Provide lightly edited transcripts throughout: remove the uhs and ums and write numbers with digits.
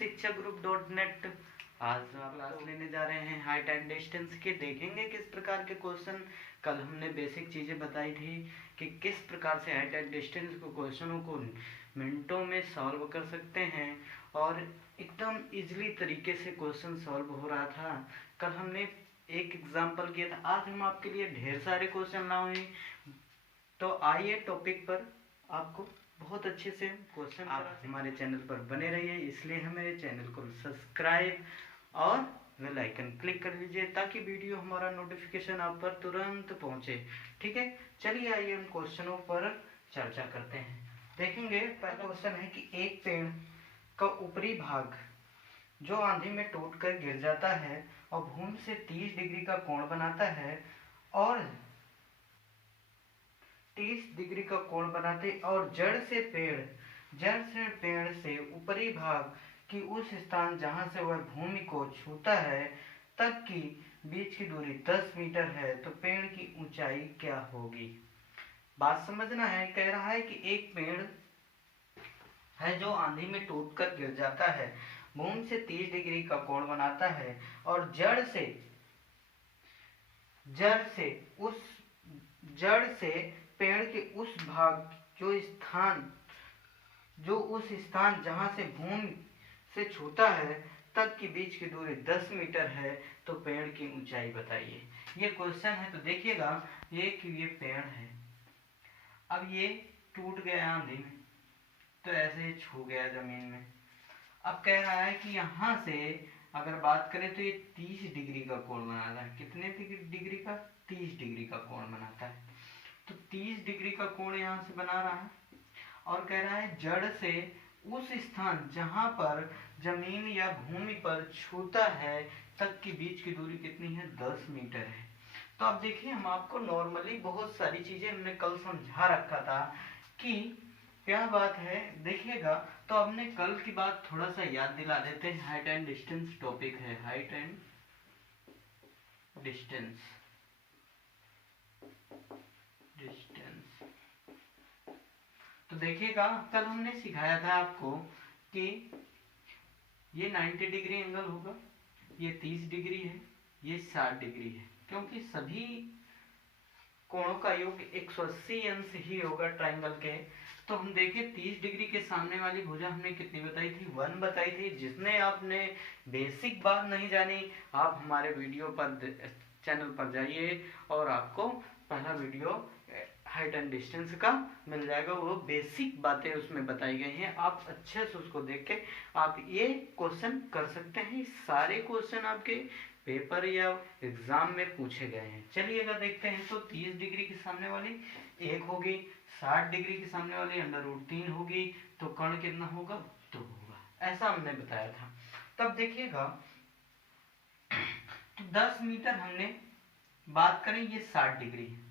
शिक्षा group .net। आज हम क्लास लेने जा रहे हैं हाइट एंड डिस्टेंस के। देखेंगे किस प्रकार के क्वेश्चन। कल हमने बेसिक चीज़ें बताई थी कि किस प्रकार से हाइट एंड डिस्टेंस को क्वेश्चनों को मिनटों में सॉल्व कर सकते हैं और एकदम इजीली तरीके से क्वेश्चन सॉल्व हो रहा था। कल हमने एक एग्जाम्पल किया था। आज हम आपके लिए ढेर सारे क्वेश्चन लाए हैं। तो आइए टॉपिक पर आपको बहुत अच्छे से क्वेश्चन। आप हमारे चैनल पर बने रहिए, इसलिए हमारे चैनल को सब्सक्राइब और बेल आइकन क्लिक कर लीजिए ताकि वीडियो हमारा नोटिफिकेशन आप पर तुरंत पहुंचे। ठीक है, चलिए आइए हम क्वेश्चनों पर चर्चा करते हैं। देखेंगे पहला क्वेश्चन है कि एक पेड़ का ऊपरी भाग जो आंधी में टूटकर गिर जाता है और भूमि से 30 डिग्री का कोण बनाता है और 30 डिग्री का कोण बनाते और जड़ से पेड़ से ऊपरी भाग की उस स्थान जहां से वह भूमि को छूता है तक की बीच की दूरी 10 मीटर है, तो पेड़ की ऊंचाई क्या होगी। बात समझना है। कह रहा है कि एक पेड़ है जो आंधी में टूटकर गिर जाता है, भूमि से 30 डिग्री का कोण बनाता है और जड़ से पेड़ के उस भाग जो उस स्थान जहां से भूमि से छूता है तक की बीच की दूरी 10 मीटर है, तो पेड़ की ऊंचाई बताइए। ये क्वेश्चन है। तो देखिएगा ये पेड़ है, अब ये टूट गया आंधी में, तो ऐसे ही छू गया जमीन में। अब कह रहा है कि यहाँ से अगर बात करें तो ये 30 डिग्री का कोण बनाता है। कितने डिग्री का? 30 डिग्री का कोण बनाता है। तो 30 डिग्री का कोण यहाँ से बना रहा है और कह रहा है जड़ से उस स्थान जहां पर जमीन या भूमि पर छूता है तक की बीच की दूरी कितनी है? 10 मीटर है। तो अब देखिए, हम आपको नॉर्मली बहुत सारी चीजें हमने कल समझा रखा था कि क्या बात है। देखिएगा, तो हमने कल की बात थोड़ा सा याद दिला देते हैं। हाइट एंड डिस्टेंस टॉपिक है, हाइट एंड डिस्टेंस। तो देखिएगा, कल हमने सिखाया था आपको कि ये 90 डिग्री एंगल होगा, ये 30 डिग्री है, ये 60 डिग्री है, क्योंकि सभी कोणों का योग 180 अंश ही होगा ट्राइंगल के। तो हम देखें 30 डिग्री के सामने वाली भुजा हमने कितनी बताई थी? 1 बताई थी। जिसने आपने बेसिक बात नहीं जानी, आप हमारे वीडियो पर चैनल पर जाइए और आपको पहला वीडियो हाइट एंड डिस्टेंस का मिल जाएगा। वो बेसिक बातें उसमें बताई गई हैं। आप अच्छे से उसको देख के आप ये क्वेश्चन कर सकते हैं। सारे क्वेश्चन आपके पेपर या एग्जाम में पूछे गए हैं। चलिएगा देखते हैं। तो 30 डिग्री के सामने वाली 1 होगी, 60 डिग्री के सामने वाली √3 होगी, तो कर्ण कितना होगा? 2 होगा। ऐसा हमने बताया था। तब देखिएगा, तो 10 मीटर हमने बात करें, ये 60 डिग्री है।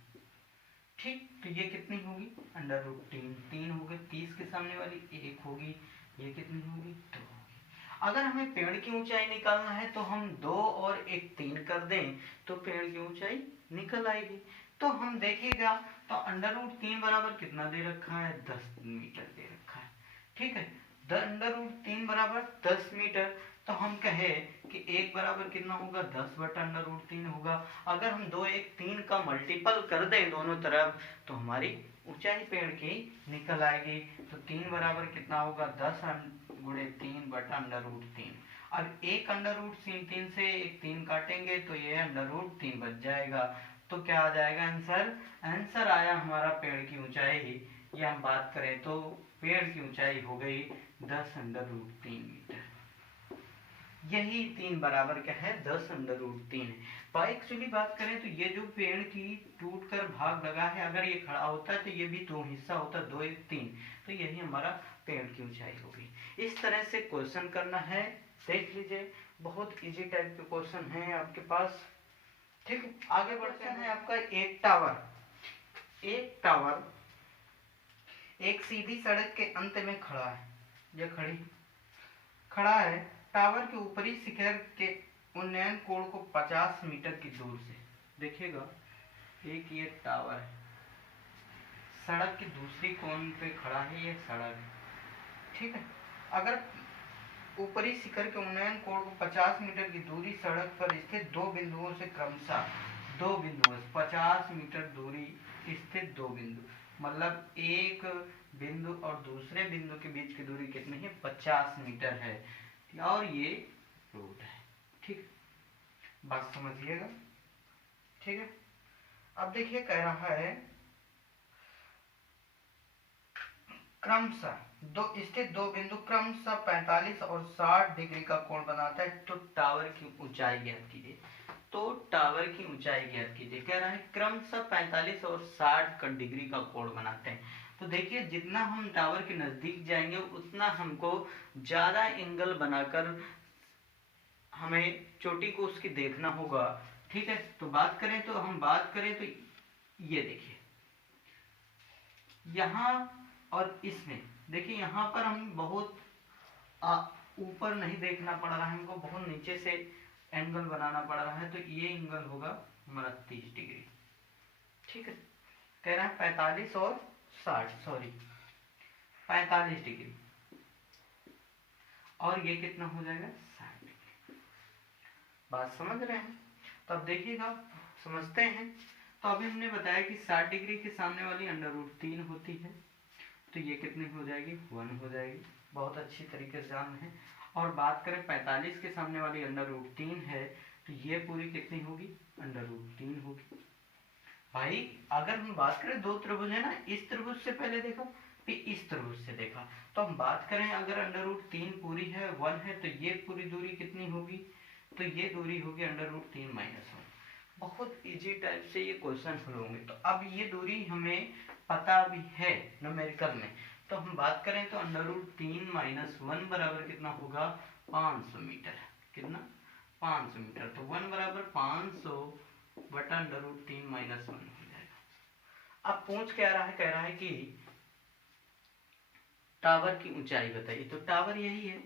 ठीक, तो ये कितनी होगी? √3। 3 हो गए। 30 के सामने वाली 1 होगी, ये कितनी होगी? 2 होगी। अगर हमें पेड़ की ऊंचाई निकालना है तो हम 2 और 1 3 कर दें तो पेड़ की ऊंचाई निकल आएगी। तो हम देखिएगा, तो √3 बराबर कितना दे रखा है? 10 मीटर दे रखा है। ठीक है, √3 बराबर 10 मीटर। तो हम कहे कि 1 बराबर कितना होगा? 10/√3 होगा। अगर हम 2 1 3 का मल्टीपल कर दें दोनों तरफ तो हमारी ऊंचाई पेड़ की निकल आएगी। तो 3 बराबर कितना होगा? 10 × 3/√3। अब 1 √3 से 1 3 काटेंगे तो ये √3 बच जाएगा। तो क्या आ जाएगा आंसर? आंसर आया हमारा पेड़ की ऊंचाई, ये हम बात करें तो पेड़ की ऊंचाई हो गई 10√3 मीटर। यही 3 बराबर क्या है? 10√3 है। एक्चुअली बात करें तो ये जो पेड़ की टूट कर भाग लगा है, अगर ये खड़ा होता है तो ये भी 2 हिस्सा होता, 2 1 3, तो यही हमारा पेड़ की ऊंचाई होगी। इस तरह से क्वेश्चन करना है। देख लीजिए, बहुत इजी टाइप के क्वेश्चन हैं आपके पास। ठीक, आगे बढ़ते हैं। आपका एक टावर एक सीधी सड़क के अंत में खड़ा है। ये खड़ा है। टावर के ऊपरी शिखर के उन्नयन कोण को 50 मीटर की दूर से देखिएगा। एक ये टावर है, सड़क की दूसरी कोण पे खड़ा है, ये सड़क है। ठीक है, अगर ऊपरी शिखर के उन्नयन कोण को 50 मीटर की दूरी सड़क पर स्थित दो बिंदुओं से क्रमशः 50 मीटर दूरी स्थित दो बिंदु, मतलब एक बिंदु और दूसरे बिंदु के बीच की दूरी कितनी है? 50 मीटर है, और ये रोड है। ठीक, बात समझिएगा। ठीक है, अब देखिए कह रहा है क्रमशः स्थित दो बिंदु क्रमशः 45 और 60 डिग्री का कोण बनाता है, तो टावर की ऊंचाई ज्ञात कीजिए। तो टावर की ऊंचाई ज्ञात कीजिए, कह रहा है क्रमशः 45 और 60 डिग्री का कोण बनाते हैं। तो देखिए जितना हम टावर के नजदीक जाएंगे उतना हमको ज्यादा एंगल बनाकर हमें चोटी को उसकी देखना होगा। ठीक है, तो बात करें तो ये देखिए यहाँ और इसमें देखिए, यहाँ पर हम बहुत ऊपर नहीं देखना पड़ रहा है, हमको बहुत नीचे से एंगल बनाना पड़ रहा है, तो ये एंगल होगा हमारा 30 डिग्री। ठीक है, कह रहा है 45 और 60, सॉरी 45 डिग्री, और ये कितना हो जाएगा? 60 डिग्री। बात समझ रहे हैं? तो अब देखिएगा, समझते हैं। तो अभी हमने बताया कि 60 डिग्री के सामने वाली √3 होती है, तो ये कितनी हो जाएगी? 1 हो जाएगी। बहुत अच्छी तरीके से जान है। और बात करें 45 के सामने वाली √3 है, तो ये पूरी कितनी होगी? √3 होगी। भाई अगर हम बात करें दो त्रिभुज है ना, इस त्रिभुज से पहले देखा फिर इस त्रिभुज से देखा, तो हम बात करें अगर √3 पूरी है 1 है, तो ये पूरी दूरी कितनी होगी? तो ये दूरी होगी √3 - 1। बहुत इजी टाइप से ये क्वेश्चन हल होंगे। तो अब ये दूरी हमें पता भी है न्यूमेरिकल में, तो हम बात करें तो √3 - 1 बराबर कितना होगा? 500 मीटर। कितना? 500 मीटर। तो 1 बराबर 500 बटा √3 - 1 हो जाएगा। अब पूछ क्या रहा है? कह रहा है कि टावर की ऊंचाई बताइए। तो टावर यही है,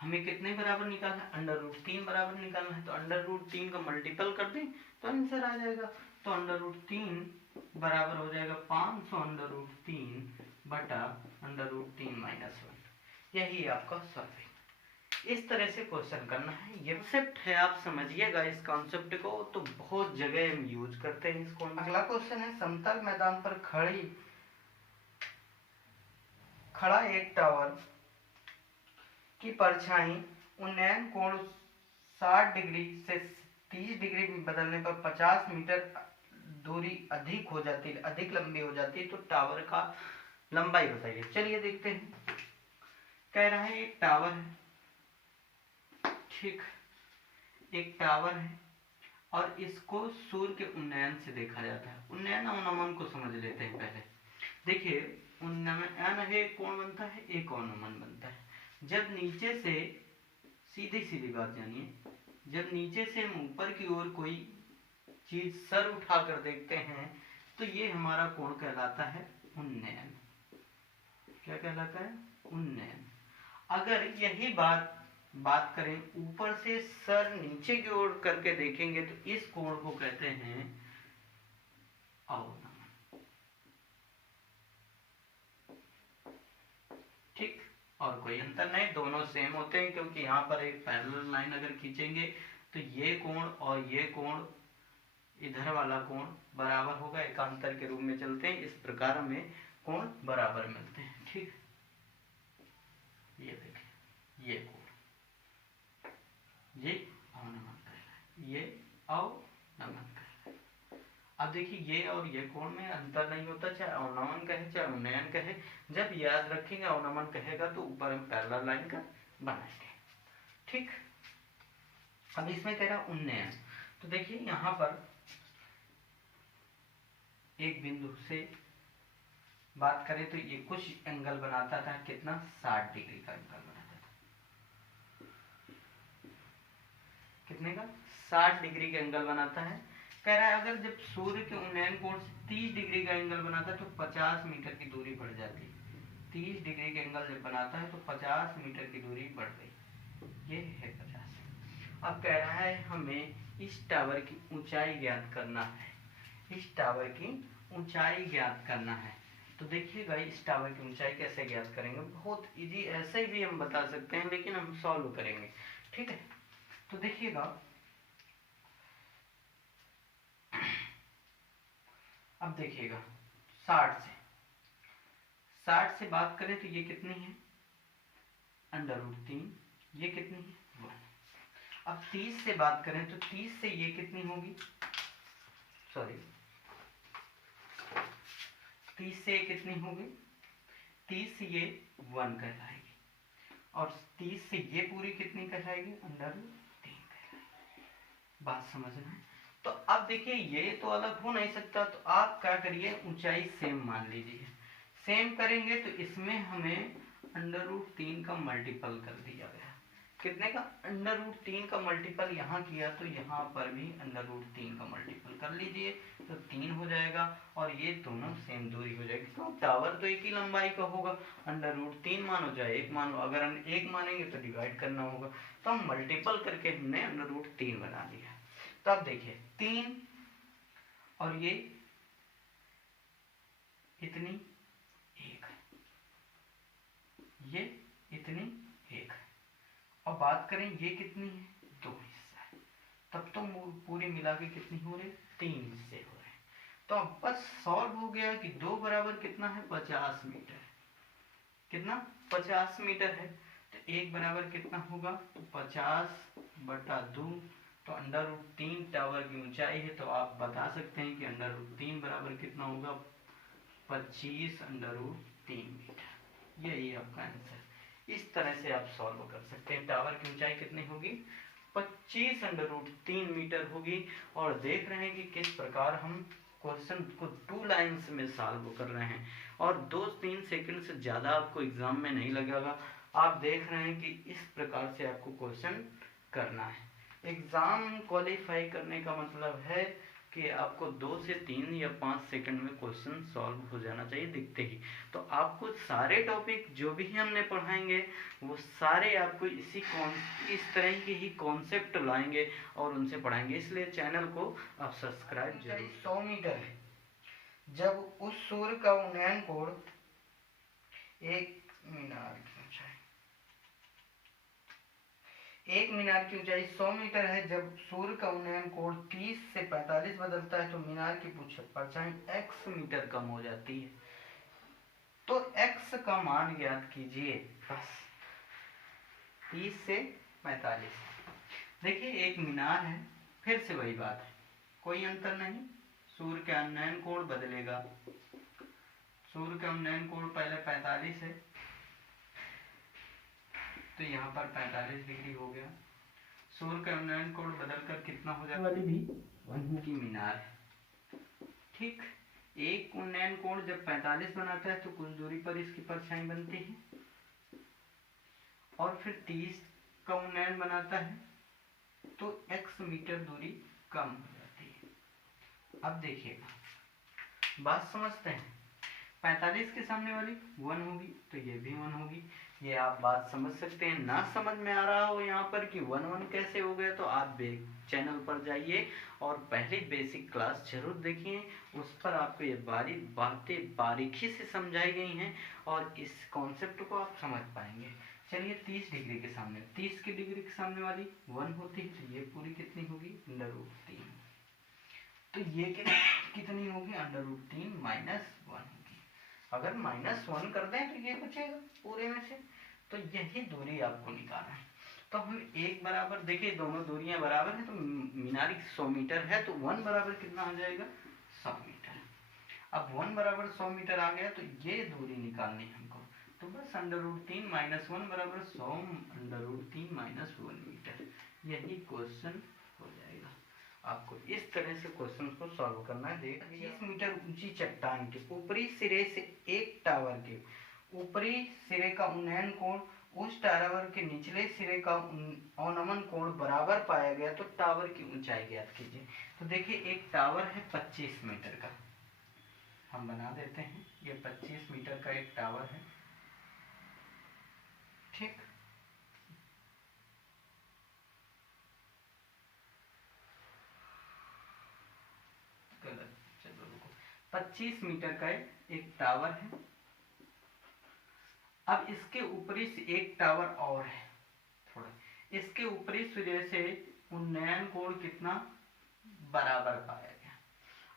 हमें कितने बराबर निकालना है? √3 बराबर निकालना है। तो √3 का मल्टीपल कर दें तो आंसर आ जाएगा। तो √3 बराबर हो जाएगा 500 √3 बटा √3 - 1। यही आपका सॉल्विंग। इस तरह से क्वेश्चन करना है। ये कॉन्सेप्ट है, आप समझिएगा इस कॉन्सेप्ट को, तो बहुत जगह हम यूज करते हैं इसको। अगला क्वेश्चन है, समतल मैदान पर खड़ा एक टावर की परछाई उन्नयन कोण 60 डिग्री से 30 डिग्री में बदलने पर 50 मीटर दूरी अधिक लंबी हो जाती है, तो टावर का लंबाई बताइए। चलिए देखते हैं। कह रहा है एक टावर है, ठीक, एक टावर है और इसको सूर्य के उन्नयन से देखा जाता है। उन्नयन अवनमन को समझ लेते हैं पहले। देखिए उन्नयन है, कोण बनता है, एक अवनमन बनता है। जब नीचे से सीधी बात जानिए, जब नीचे से हम ऊपर की ओर कोई चीज सर उठा कर देखते हैं तो ये हमारा कोण कहलाता है उन्नयन। क्या कहलाता है? उन्नयन। अगर यही बात करें ऊपर से सर नीचे की ओर करके देखेंगे तो इस कोण को कहते हैं अवनमन। ठीक, और कोई अंतर नहीं, दोनों सेम होते हैं, क्योंकि यहाँ पर एक पैरेलल लाइन अगर खींचेंगे तो ये कोण और ये कोण, इधर वाला कोण बराबर होगा, एकांतर के रूप में चलते हैं, इस प्रकार हमें कोण बराबर मिलते हैं। ठीक, ये देखिए, ये कोण, ये अवनमन कहलाए, ये अवनमन कहलाए। अब देखिए ये और ये कोण में अंतर नहीं होता, चाहे अवनमन कहे चाहे उन्नयन कहे। जब याद रखेंगे अवनमन कहेगा तो ऊपर हम पैरेलल लाइन का बनाएंगे। ठीक, अब इसमें कह रहा उन्नयन, तो देखिए यहाँ पर एक बिंदु से बात करें तो ये कुछ एंगल बनाता था, कितना? 60 डिग्री का एंगल बनाता था। कितने का? 60 डिग्री का एंगल बनाता है। कह रहा है अगर जब सूर्य के उन्नयन कोण से 30 डिग्री का एंगल बनाता है तो 50 मीटर की दूरी बढ़ जाती है। 30 डिग्री का एंगल जब बनाता है तो 50 मीटर की दूरी बढ़ गई, ये है 50। अब कह रहा है हमें इस टावर की ऊंचाई ज्ञात करना है। इस टावर की ऊंचाई ज्ञात करना है। तो देखिएगा इस टावर की ऊंचाई कैसे ज्ञात करेंगे, बहुत इजी, ऐसे भी हम बता सकते हैं लेकिन हम सॉल्व करेंगे। ठीक है, तो देखिएगा अब देखिएगा 60 से बात करें तो ये कितनी है, √3, ये कितनी है 1। अब 30 से बात करें तो 30 से ये कितनी होगी, सॉरी 30 से ये कितनी होगी, 30 से ये 1 कहलाएगी, और 30 से ये पूरी कितनी कहलाएगी, √3 कहलाएगी। बात समझना है। तो अब देखिए ये तो अलग हो नहीं सकता, तो आप क्या करिए, ऊंचाई सेम मान लीजिए। सेम करेंगे तो इसमें हमें √3 का मल्टीपल कर दिया गया, कितने का, √3 का मल्टीपल यहाँ किया तो यहाँ पर भी √3 का मल्टीपल कर लीजिए, तो 3 हो जाएगा, और ये दोनों सेम दूरी हो जाएगी, तो टावर तो एक ही लंबाई का होगा, √3 मानो चाहे 1 मानो, अगर हम 1 मानेंगे तो डिवाइड करना होगा, तो हम मल्टीपल करके हमने √3 बना लिया। तो अब देखिए 3 और ये इतनी 1, ये इतनी 1, और बात करें ये कितनी है, 2 हिस्सा है, तब तो पूरी मिला के कितनी हो रही, 3 हिस्से हो रहे हैं। तो अब बस सॉल्व हो गया कि 2 बराबर कितना है, 50 मीटर, कितना 50 मीटर है, तो 1 बराबर कितना होगा, तो 50/2, तो √3 टावर की ऊंचाई है, तो आप बता सकते हैं कि √3 बराबर कितना होगा, 25/3 मीटर। यही आपका आंसर। इस तरह से आप सॉल्व कर सकते हैं। टावर की ऊंचाई कितनी होगी, 25/3 मीटर होगी। और देख रहे हैं कि किस प्रकार हम क्वेश्चन को 2 लाइन्स में सॉल्व कर रहे हैं, और 2-3 सेकंड से ज़्यादा आपको एग्जाम में नहीं लगेगा। आप देख रहे हैं कि इस प्रकार से आपको क्वेश्चन करना है। एग्ज़ाम क्वालिफाई करने का मतलब है कि आपको 2 से 3 या 5 सेकंड में क्वेश्चन सॉल्व हो जाना चाहिए दिखते ही। तो आपको सारे टॉपिक जो भी हमने पढ़ाएंगे वो सारे आपको इस तरह के ही कॉन्सेप्ट लाएंगे और उनसे पढ़ाएंगे, इसलिए चैनल को आप सब्सक्राइब जरूर। 100 मीटर है, जब उस सूर्य का उन्नयन कोण 1 मीनार की ऊंचाई 100 मीटर है, जब सूर्य का उन्नयन कोण 30 से 45 बदलता है तो मीनार की परछाई x मीटर कम हो जाती है। तो x का मान ज्ञात कीजिए, बस 30 से 45। देखिए एक मीनार है, फिर से वही बात है, कोई अंतर नहीं, सूर्य का उन्नयन कोण बदलेगा। सूर्य का उन्नयन कोण पहले 45 है, तो यहाँ पर 45 डिग्री हो गया। सूर्य का उन्नयन कोण बदलकर कितना हो जाएगा, वाली भी 1 की मीनार है। ठीक, एक उन्नयन कोण जब 45 बनाता है तो कुछ दूरी पर इसकी परछाई बनती है, और फिर 30 का उन्नयन बनाता है तो x मीटर दूरी कम हो जाती है। अब देखिएगा, बात समझते हैं। 45 के सामने वाली 1 होगी तो ये भी 1 होगी, ये आप बात समझ सकते हैं। ना समझ में आ रहा हो यहाँ पर कि 1 कैसे हो गया, तो आप चैनल पर जाइए और पहली बेसिक क्लास जरूर देखिए, उस पर आपको ये बातें बारीकी से समझाई गई हैं और इस कॉन्सेप्ट को आप समझ पाएंगे। चलिए 30 डिग्री के सामने, 30 की डिग्री के सामने वाली 1 होती है तो ये पूरी कितनी होगी, √3, तो ये कितनी होगी, √3 - 1 होगी। अगर -1 कर दें तो ये बचेगा पूरे में से, तो यही दूरी आपको निकालना है। तो हम एक बराबर, देखिए दोनों दूरियां बराबर है, तो मीनार 100 मीटर है तो 1 बराबर कितना आ जाएगा, 100 मीटर। अब 1 बराबर 100 मीटर आ गया तो ये दूरी निकालनी है हमको, तो बस √3 - 1 बराबर 100 √3 - 1 मीटर, यही क्वेश्चन हो जाएगा। आपको इस तरह से क्वेश्चन को सॉल्व करना है। 25 मीटर ऊंची चट्टान के ऊपरी सिरे से एक टावर के ऊपरी सिरे का उन्नयन कोण उस टावर के निचले सिरे का अवनमन कोण बराबर पाया गया तो टावर की ऊंचाई ज्ञात कीजिए। तो देखिए एक टावर है 25 मीटर का, हम बना देते हैं, ये 25 मीटर का एक टावर है। ठीक, गलत, चलो रुको, 25 मीटर का एक एक टावर है। अब इसके ऊपरी से एक टावर और है थोड़ा, इसके ऊपरी सिरे से उन्नयन कोण कितना बराबर पाया गया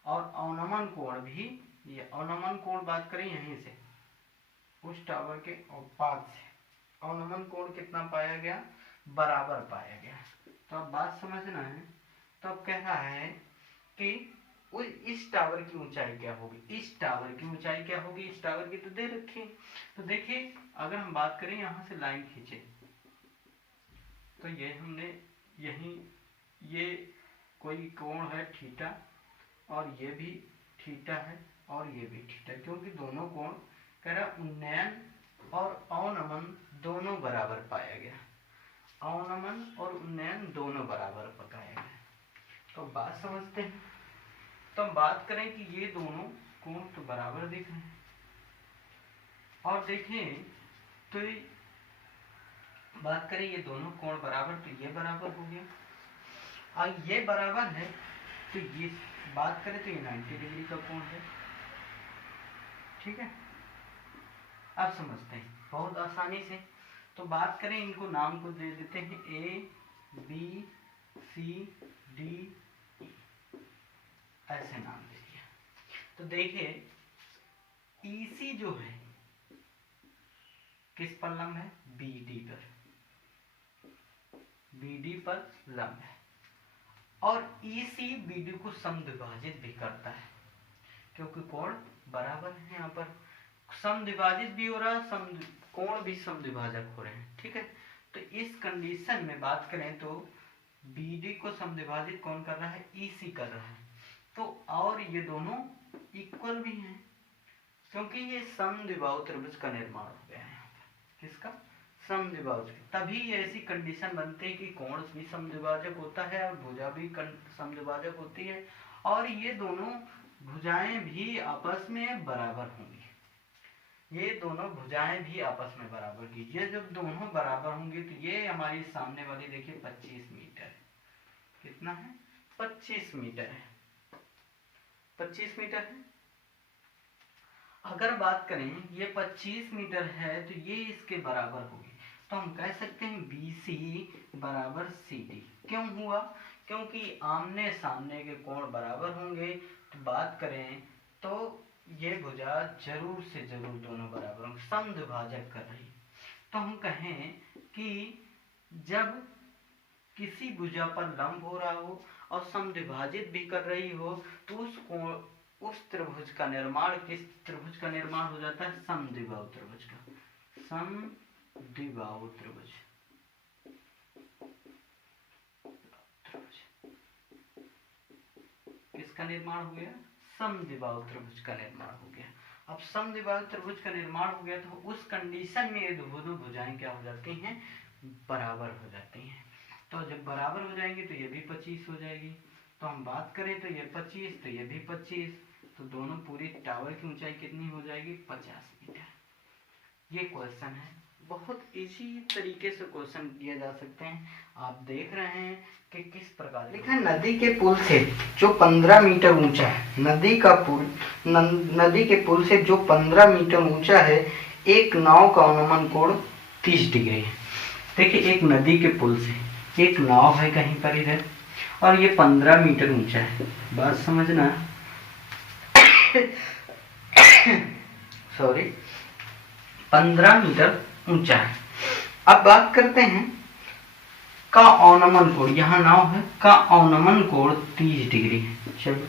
और अवनमन कोण भी, ये अवनमन कोण बात करें यहीं से उस टावर के पास से अवनमन कोण कितना पाया गया, बराबर पाया गया। तो अब बात समझना है। तो अब कह रहा है कि इस टावर की ऊंचाई क्या होगी, इस टावर की ऊंचाई क्या होगी, इस टावर की तो दे रखी है। तो देखिए अगर हम बात करें यहाँ से लाइन खींचे तो ये हमने यही, ये कोई कोण है थीटा और ये भी थीटा है और ये भी थीटा, क्योंकि दोनों कोण कह रहा उन्नयन और अवनमन दोनों बराबर पाया गया, अवनमन और उन्नयन दोनों बराबर पाया गया। तो बात समझते हैं। तो हम बात करें कि ये दोनों कोण तो बराबर दिख रहे हैं और देखें तो बात करें ये दोनों कोण बराबर, तो ये बराबर हो गया और ये बराबर है, तो ये बात करें तो ये 90 डिग्री का कोण है। ठीक है, अब समझते हैं बहुत आसानी से। तो बात करें, इनको नाम को दे देते हैं A B C D E, ऐसे नाम दे दिया। तो देखिए EC जो है किस पर लंब है, BD पर, BD पर लंब है और EC BD को समद्विभाजित भी करता है क्योंकि कोण बराबर है, यहाँ पर समद्विभाजित भी हो रहा है, कोण भी समद्विभाजक हो रहे हैं। ठीक है, तो इस कंडीशन में बात करें तो BD को समद्विभाजित कौन कर रहा है, EC कर रहा है। तो और ये दोनों इक्वल भी हैं क्योंकि ये समद्विबाहु त्रिभुज का निर्माण हो गया है यहाँ पर, किसका, समद्विबाहु। तभी ये ऐसी कंडीशन बनती है कि कोण भी समद्विभाजक होता है और भुजा भी समद्विभाजक होती है और ये दोनों भुजाएं भी आपस में बराबर होंगी, ये दोनों भुजाएं भी आपस में बराबर की। ये जब दोनों बराबर होंगी तो ये हमारी सामने वाली देखिए 25 मीटर, कितना है, 25 मीटर है, 25 मीटर है। अगर बात करें ये 25 मीटर है तो ये इसके बराबर होगी, तो हम कह सकते हैं BC बराबर CD। क्यों हुआ, क्योंकि आमने सामने के कोण बराबर होंगे। तो बात करें तो ये भुजा जरूर से जरूर दोनों बराबर होंगे, समद्विभाजक कर रही। तो हम कहें कि जब किसी भुजा पर लंब हो रहा हो और समद्विभाजित भी कर रही हो तो उस त्रिभुज का निर्माण, किस त्रिभुज का निर्माण हो जाता है, समद्विबाहु त्रिभुज का, समद्विबाहु त्रिभुज। किसका निर्माण हो गया, समद्विबाहु त्रिभुज का निर्माण हो गया। अब समद्विबाहु त्रिभुज का निर्माण हो गया तो उस कंडीशन में ये दोनों भुजाएं क्या हो जाती हैं, बराबर हो जाती हैं। तो जब बराबर हो जाएंगे तो ये भी 25 हो जाएगी। तो हम बात करें तो ये 25 तो ये भी 25, तो दोनों पूरी टावर की ऊंचाई कितनी हो जाएगी, 50 मीटर। ये क्वेश्चन है, बहुत इजी तरीके से क्वेश्चन दिए जा सकते हैं। आप देख रहे हैं कि किस प्रकार लिखा है, नदी के पुल से जो 15 मीटर ऊंचा है, नदी के पुल से जो 15 मीटर ऊंचा है, एक नाव का अनुमान कोण 30 डिग्री है। देखिए एक नदी के पुल से एक नाव है कहीं पर इधर और ये 15 मीटर ऊंचा है, बात समझना सॉरी 15 मीटर ऊंचा है। अब बात करते हैं का अवनमन कोण, यहाँ नाव है, का अवनमन कोण 30 डिग्री है। चलो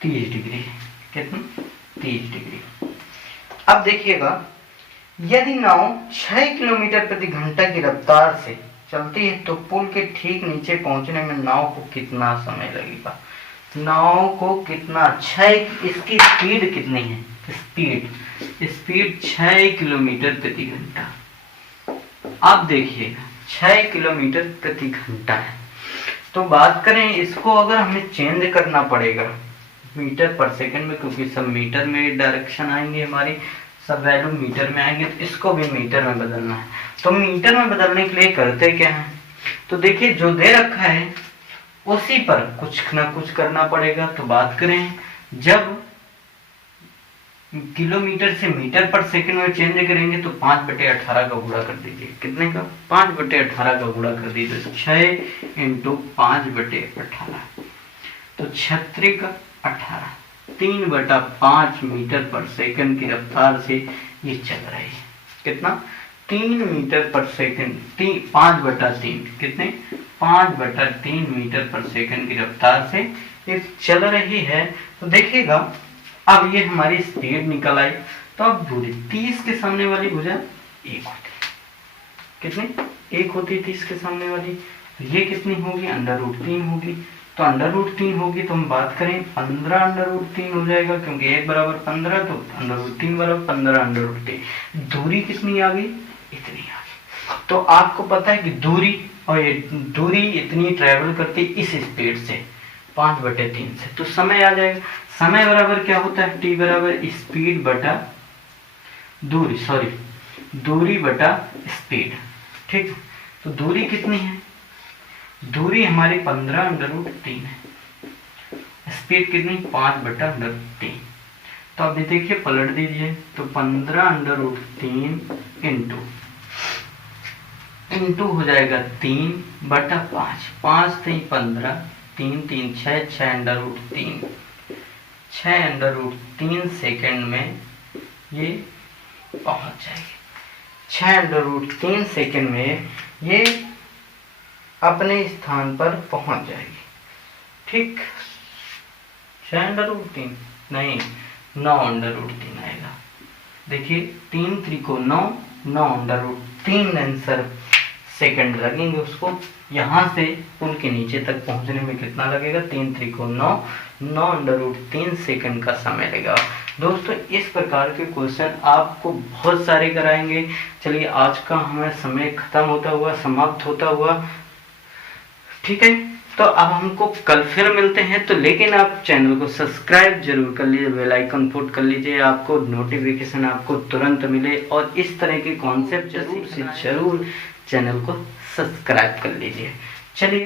30 डिग्री है, कितना, 30 डिग्री। अब देखिएगा यदि नाव 6 किलोमीटर प्रति घंटा की रफ्तार से चलती है तो पुल के ठीक नीचे पहुंचने में नाव को कितना समय लगेगा, नाव को कितना, 6, इसकी स्पीड कितनी है, स्पीड 6 किलोमीटर प्रति घंटा। आप देखिएगा 6 किलोमीटर प्रति घंटा है। तो बात करें इसको अगर हमें चेंज करना पड़ेगा मीटर पर सेकंड में, क्योंकि सब मीटर में डायरेक्शन आएंगे, हमारी सब वैल्यू मीटर में आएंगे, तो इसको भी मीटर में बदलना है। तो मीटर में बदलने के लिए करते क्या है, तो देखिए जो दे रखा है उसी पर कुछ ना कुछ करना पड़ेगा। तो बात करें जब किलोमीटर से मीटर पर सेकंड में चेंज करेंगे तो 5/18 का गुणा कर दीजिए। कितने का? 5/18 का गुणा कर दीजिए। 6 × 5/18 तो 36×18 3/5 मीटर पर सेकंड की रफ्तार से ये चल रही है। कितना? 3 मीटर पर सेकंड, 5/3 कितने? 5/3 मीटर पर सेकंड की रफ्तार से ये चल रही है। तो देखिएगा अब ये हमारी स्पीड निकल आई, तो अब दूरी 30 के सामने वाली भुजा 1 होती है। कितने? 1 होती है 30 के सामने वाली। तो ये कितनी होगी? √3 होगी। तो √3 होगी तो हम बात करें 15√3 हो जाएगा, क्योंकि 1 = 15 तो √3 = 15√3। दूरी कितनी आ गई? इतनी आ गई। तो आपको पता है कि दूरी और ये दूरी इतनी ट्रेवल करती इस स्पीड से 5/3 से, तो समय आ जाएगा। समय बराबर क्या होता है? t बराबर स्पीड बटा दूरी, दूरी बटा स्पीड। ठीक, तो दूरी कितनी है? दूरी हमारी 15√3 है। स्पीड कितनी? 5/3। तो अभी देखिए पलट दीजिए, तो 15√3 इंटू हो जाएगा 3/5। 5 3 15, 3 3 6, 6√3। 6√3 सेकंड में ये पहुंच जाएगी। 6√3 सेकंड में ये अपने स्थान पर पहुंच जाएगी। ठीक, 6√3 नहीं, 9√3 आएगा। देखिए 3 3 9, 9√3 आंसर सेकंड लगेंगे उसको। यहाँ से पुल के नीचे तक पहुँचने में कितना लगेगा? 3 3 9, 9√3 सेकंड का समय लगेगा। दोस्तों इस प्रकार के क्वेश्चन आपको बहुत सारे कराएंगे। चलिए आज का हमें समय खत्म होता हुआ, समाप्त होता हुआ। ठीक है, तो अब हमको कल फिर मिलते हैं। तो लेकिन आप चैनल को सब्सक्राइब जरूर कर लीजिए, बेल आइकन पुट कर लीजिए, आपको नोटिफिकेशन आपको तुरंत मिले। और इस तरह के कॉन्सेप्ट जरूर चैनल को सब्सक्राइब कर लीजिए। चलिए।